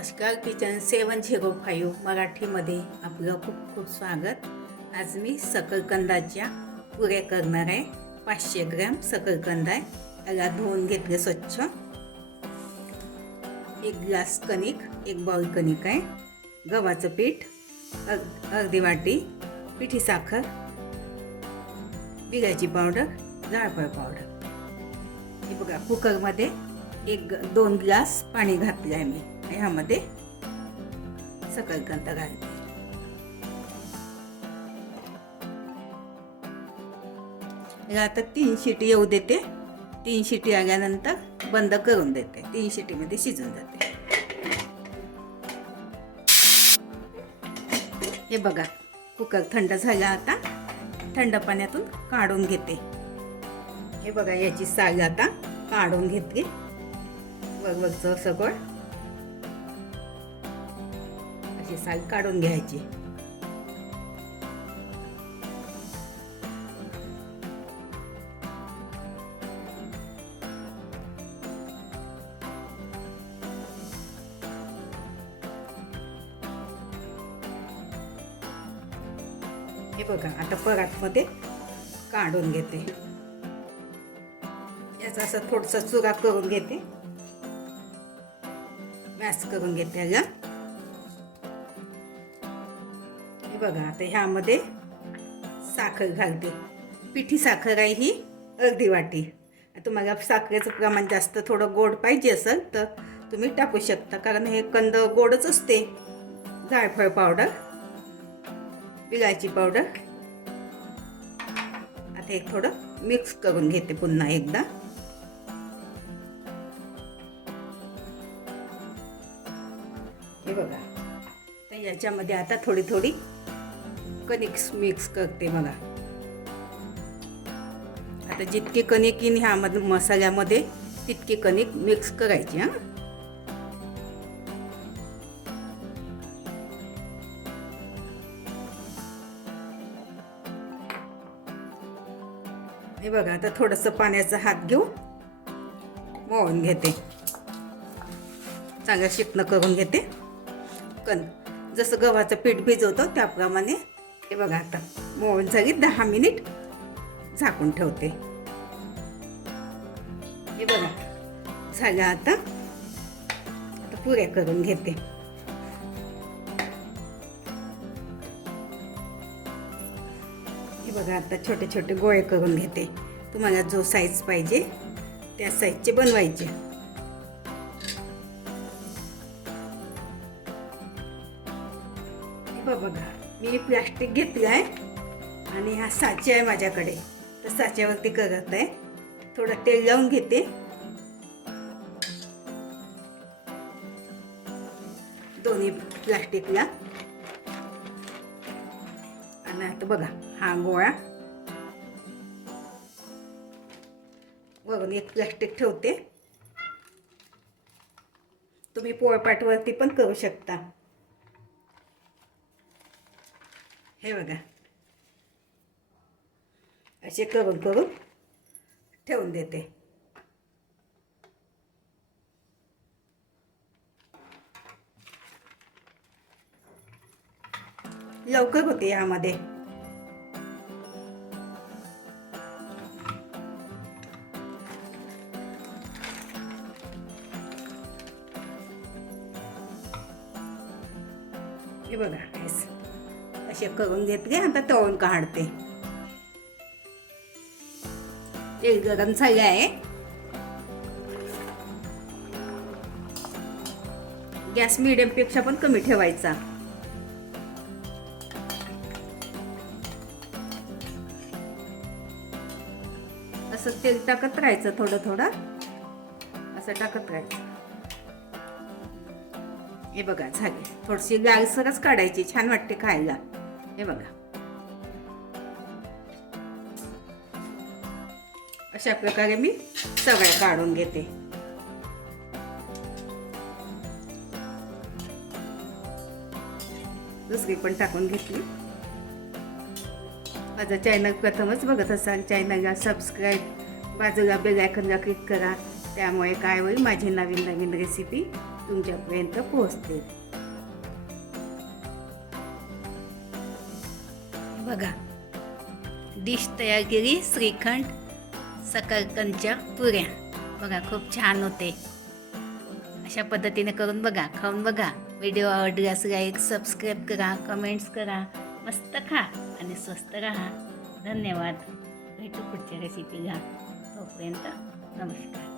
नमस्कार किचन सेवन zero five मराठीमध्ये आपलं खूप खूप स्वागत. आज मी सकरकंदाच्या पुऱ्या करणार आहे. पाचशे ग्रॅम सकरकंद आहे. त्याला धुवून घेतले स्वच्छ. एक ग्लास कणिक एक बाउल कणिक आहे. गव्हाचं पीठ अर्ध अर्धी वाटी पिठी साखर बिगाची पावडर जाळफळ पावडर हे बघा कुकरमध्ये एक दोन ग्लास पाणी घातलं आहे मी. ह्यामध्ये सकळकंद घालते. याला आता तीन शिटी येऊ देते. तीन शिटी आल्यानंतर बंद करून देते. तीन शिटीमध्ये शिजून जाते. हे बघा कुकर थंड झाला आता. थंड पाण्यातून काढून घेते. हे बघा याची साग आता काढून घेतली. वरवरचं सगळं अशी साल काढून घ्यायची. हे बघा आता परातमध्ये काढून घेते. याचा असं थोडंसं चुरा करून घेते. मॅस करून घेते याला. बघा आता ह्यामध्ये साखर घालते. पिठी साखर आहे ही अर्धी वाटी. तुम्हाला साखरेचं प्रमाण जास्त थोडं गोड पाहिजे असेल तर तुम्ही टाकू शकता. कारण हे कंद गोडच असते. जायफळ पावडर विलायची पावडर. आता हे थोडं मिक्स करून घेते पुन्हा एकदा. हे बघा तर याच्यामध्ये आता थोडी थोडी कणिक मिक्स करते बघा. आता जितके कणिक येईन ह्या मसाल्यामध्ये तितके कणिक मिक्स करायची हां. हे बघा आता थोडंसं पाण्याचा हात घेऊन मोळून घेते. चांगलं शिकणं करून घेते. कण जसं गव्हाचं पीठ भिजवतो त्याप्रमाणे हे बघा आता. मोळून जगीत दहा मिनिट झाकून ठेवते. हे बघा. झालं आता आता पुऱ्या करून घेते. हे बघा आता छोटे छोटे गोळे करून घेते. तुम्हाला जो साईज पाहिजे त्या साईजचे बनवायचे. बघा. मी प्लॅस्टिक घेतलं आहे आणि हा साचे आहे माझ्याकडे. तर साच्यावरती करत आहे. थोडं तेल लावून घेते. दोन्ही प्लास्टिकला. आणि आता बघा हा गोळा. वरून एक प्लास्टिक ठेवते. तुम्ही पोळपाटवरती पण करू शकता. हे बघा. असे करून करून ठेवून देते. लवकर होते यामध्ये. हे बघा असे करून घेतले आता तळून काढते. तेल गरम झाले आहे. गॅस मिडियमपेक्षा पण कमी ठेवायचा. असं तेल टाकत राहायचं थोडं थोडं. असं टाकत राहायचं. हे बघा झाले. थोडीशी लालसरच काढायची छान वाटते खायला. हे बघा. अशा प्रकारे मी सगळ्या काढून घेते. दुसरी पण टाकून घेतली. माझं चॅनल प्रथमच बघत असाल चॅनलला सबस्क्राईब बाजूला बेल आयकनला क्लिक करा. त्यामुळे काय होईल माझी नवीन नवीन रेसिपी तुमच्यापर्यंत पोहोचते बघा. डिश तयार केली श्रीखंड सकरकंदच्या पुऱ्या. बघा खूप छान होते. अशा पद्धतीने करून बघा खाऊन बघा. व्हिडिओ आवडल्यास लाईक सबस्क्राईब करा कमेंट्स करा. मस्त खा आणि स्वस्त राहा. धन्यवाद. भेटू पुढच्या रेसिपीला तोपर्यंत नमस्कार.